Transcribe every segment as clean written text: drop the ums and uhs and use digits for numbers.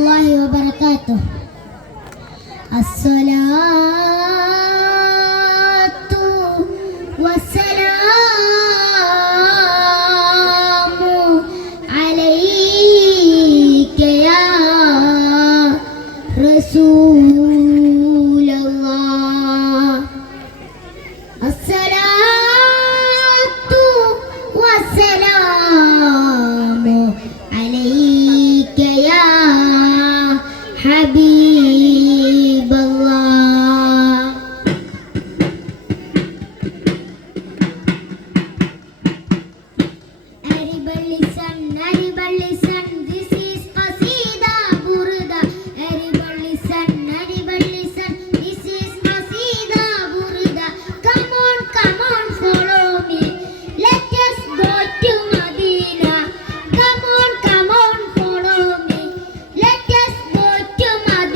الله وبركاته. الصلاة والسلام عليك يا رسول الله. الصلاة والسلام عليك يا حبيب الله. Aribal listen, this is Qasida Burda. Aribal listen, this is Qasida Burda. Come on, follow me. Let us go to Medina. Come on, follow me. Let us go to Medina.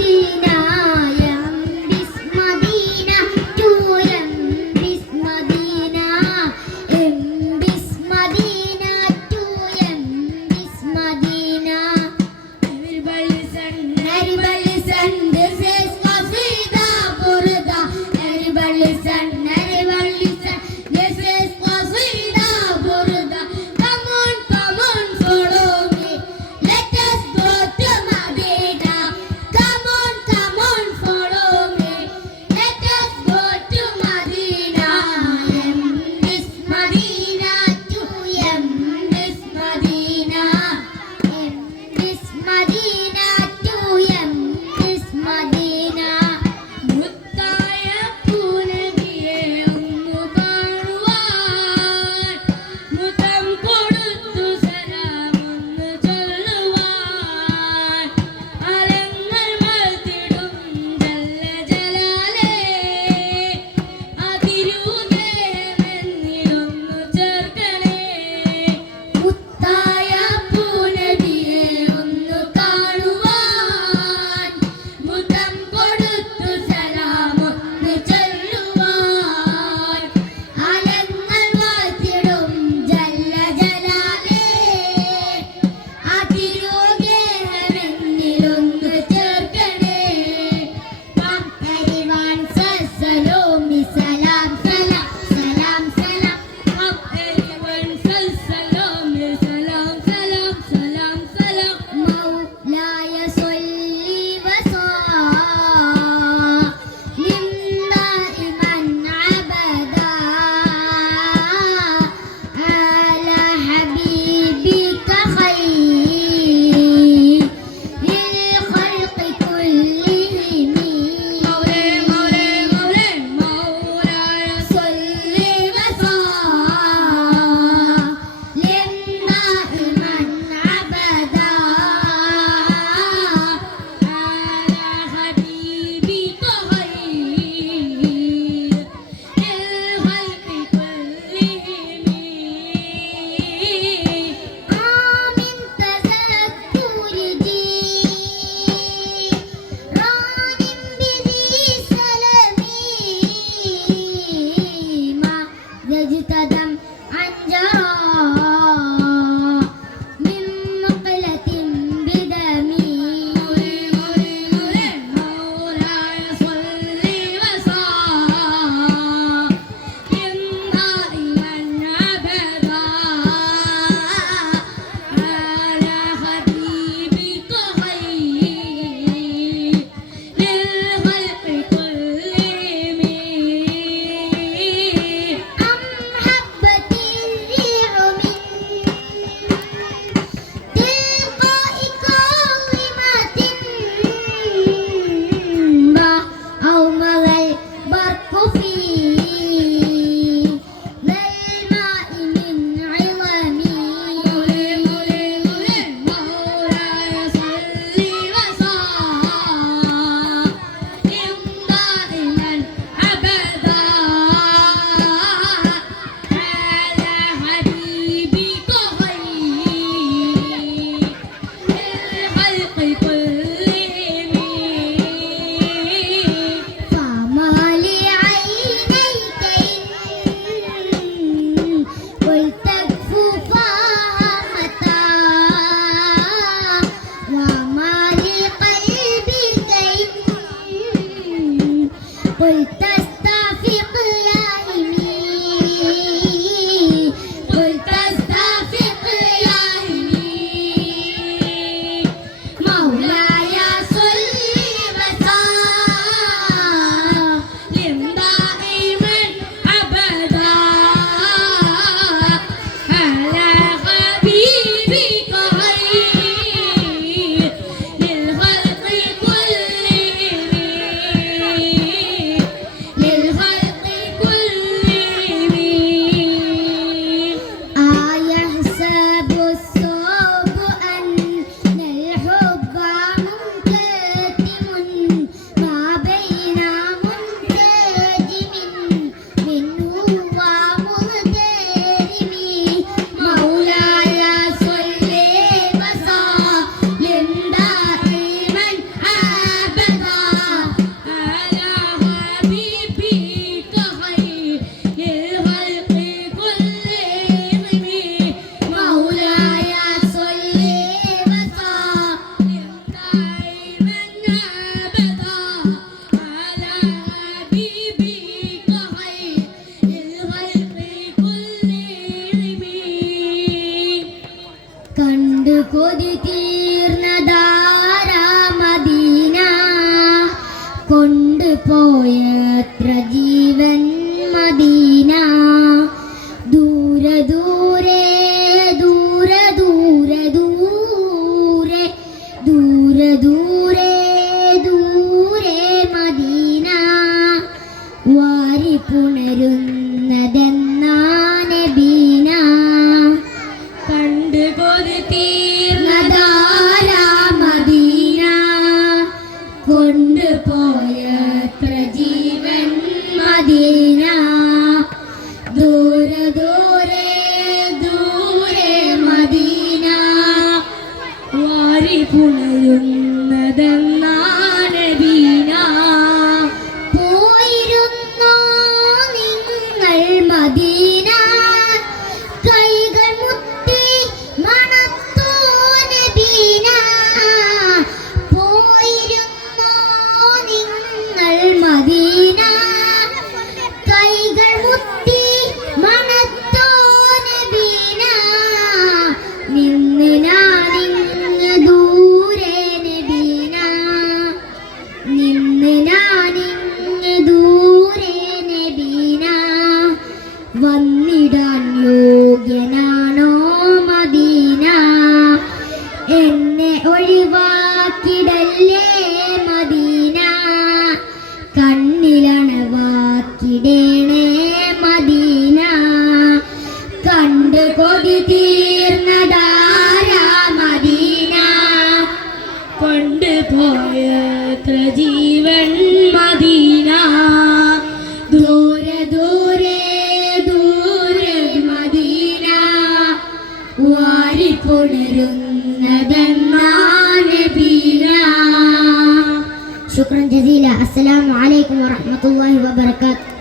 قل تستفيق يا إمي قل تستفيق يا إمي مولاي صل وسلم دائما أبدا على حبيبك خير للخلق كلهم للخلق كلهم أيحسب الصوب أن الحب منكتم ما بين منسجم منه ومغترم مولاي صل وسلم دائما أبدا على حبيبك خير للخلق كلهم مولاي صل وسلم دائما أبدا على حبيبك خير للخلق كلهم കണ്ടു കൊതി തീർന്നതാരാ Medina കൊണ്ടുപോയത്ര ജീവൻ Medina ദൂരെ ദൂരെ ദൂരെ ദൂരെ ദൂരെ ദൂരെ ദൂരെ ദൂരെ മദീന വാരി പുണരുന്നതെന്നാ നബീന കണ്ടു കൊതി തീർന്നതാരാ മദീന കൊണ്ടുപോയത്ര ജീവൻ മദീന ദൂരെ ദൂരെ ദൂരെ മദീന വാരി പുണരുന്നതെന്നാ നബീന പോയിരുന്നോ നിങ്ങൾ മദീന കൈകൾ മുത്തി മണത്തോ നബീന പോയിരുന്നോ നിങ്ങൾ മദീന കൈകൾ മുത്തി മണത്തോ നബീന നിന്ന് ഞാനിങ്ങ് ദൂരെ നബീന നിന്ന് ഞാനിങ്ങ് ദൂരെ നബീന വന്നിടാൻ യോഗ്യനാണോ മദീന എന്നെ ഒഴിവാക്കിടല്ലേ മദീന കണ്ണിലണവാക്കിടേണേ മദീന കണ്ടു കൊതി തീർന്നതാരാ മദീന കൊണ്ടുപോയത്ര ജീവൻ മദീന ദൂരെ ദൂരെ ദൂരെ മദീന വാരി പുണരുന്നതെന്നാ നബീന ശുക്രൻ ജസീല അസ്സലാമു അലൈക്കും വറഹ്മത്തുള്ളാഹി വബറകാതുഹു